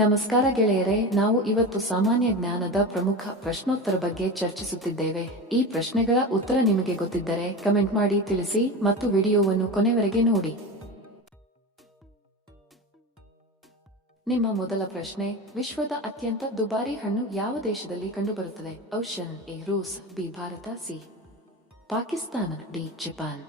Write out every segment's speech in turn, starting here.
ನಮಸ್ಕಾರ ಗೆಳೆಯರೇ, ನಾವು ಇವತ್ತು ಸಾಮಾನ್ಯ ಜ್ಞಾನದ ಪ್ರಮುಖ ಪ್ರಶ್ನೋತ್ತರ ಬಗ್ಗೆ ಚರ್ಚಿಸುತ್ತಿದ್ದೇವೆ. ಈ ಪ್ರಶ್ನೆಗಳ ಉತ್ತರ ನಿಮಗೆ ಗೊತ್ತಿದ್ದರೆ ಕಮೆಂಟ್ ಮಾಡಿ ತಿಳಿಸಿ ಮತ್ತು ವಿಡಿಯೋವನ್ನು ಕೊನೆವರೆಗೆ ನೋಡಿ. ನಿಮ್ಮ ಮೊದಲ ಪ್ರಶ್ನೆ, ವಿಶ್ವದ ಅತ್ಯಂತ ದುಬಾರಿ ಹಣ್ಣು ಯಾವ ದೇಶದಲ್ಲಿ ಕಂಡುಬರುತ್ತದೆ? ಆಪ್ಷನ್ ಎ ರೂಸ್, B Bharat, C Pakistan, D Japan.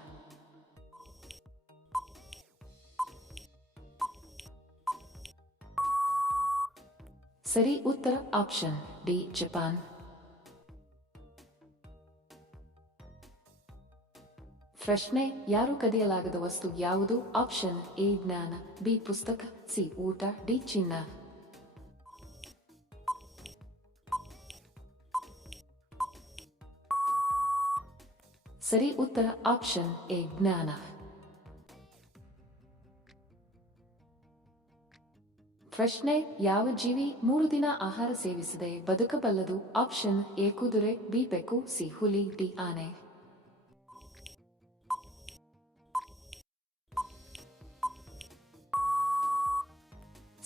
ಸರಿ ಉತ್ತರ ಆಪ್ಷನ್ ಡಿ ಜಪಾನ್. ಪ್ರಶ್ನೆ, ಯಾರು ಕದಿಯಲಾಗದ ವಸ್ತು ಯಾವುದು? ಆಪ್ಷನ್ ಎ ಜ್ಞಾನ, ಬಿ ಪುಸ್ತಕ, ಸಿ ಊಟ, ಡಿ ಚಿನ್ನ. ಸರಿ ಉತ್ತರ ಆಪ್ಷನ್ ಎ ಜ್ಞಾನ. ಪ್ರಶ್ನೆ, ಯಾವ ಜೀವಿ 3 ದಿನ ಆಹಾರ ಸೇವಿಸದೆ ಬದುಕಬಲ್ಲದು? ಆಪ್ಷನ್ ಎ ಕುದುರೆ, ಬಿ ಬೆಕ್ಕು, ಸಿ ಹುಲಿ, ಡಿ ಆನೆ.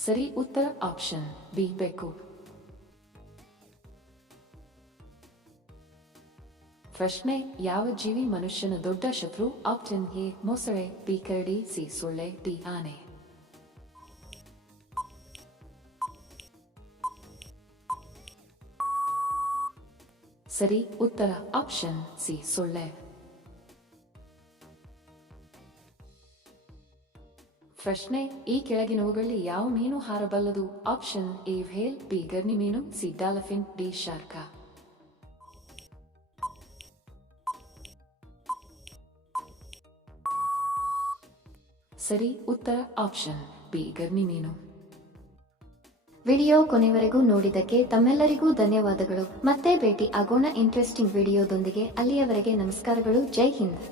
ಸರಿ ಉತ್ತರ ಆಪ್ಷನ್ ಬಿ ಬೆಕ್ಕು. ಪ್ರಶ್ನೆ, ಯಾವ ಜೀವಿ ಮನುಷ್ಯನ ದೊಡ್ಡ ಶತ್ರು? ಆಪ್ಷನ್ ಎ ಮೊಸಳೆ, ಬಿ ಕರಡಿ, ಸಿ ಸೊಳ್ಳೆ, ಡಿ ಆನೆ. ಸರಿ ಉತ್ತರ ಆಪ್ಷನ್ ಸಿ ಸೊಳ್ಳೆ. ಪ್ರಶ್ನೆ, ಈ ಕೆಳಗಿನವುಗಳಲ್ಲಿ ಯಾವ ಮೀನು ಹಾರಬಲ್ಲದು? ಆಪ್ಷನ್ ಎ ವೇಲ್, ಬಿ ಗರ್ನಿ ಮೀನು, ಸಿ ಡಾಲ್ಫಿನ್, ಡಿ ಶಾರ್ಕ. ಸರಿ ಉತ್ತರ ಆಪ್ಷನ್ ಬಿ ಗರ್ನಿ ಮೀನು. ವಿಡಿಯೋ ಕೊನೆವರೆಗೂ ನೋಡಿದ್ದಕ್ಕೆ ತಮ್ಮೆಲ್ಲರಿಗೂ ಧನ್ಯವಾದಗಳು. ಮತ್ತೆ ಭೇಟಿ ಆಗೋಣ ಇಂಟ್ರೆಸ್ಟಿಂಗ್ ವಿಡಿಯೋದೊಂದಿಗೆ. ಅಲ್ಲಿಯವರೆಗೆ ನಮಸ್ಕಾರಗಳು. ಜೈ ಹಿಂದ್.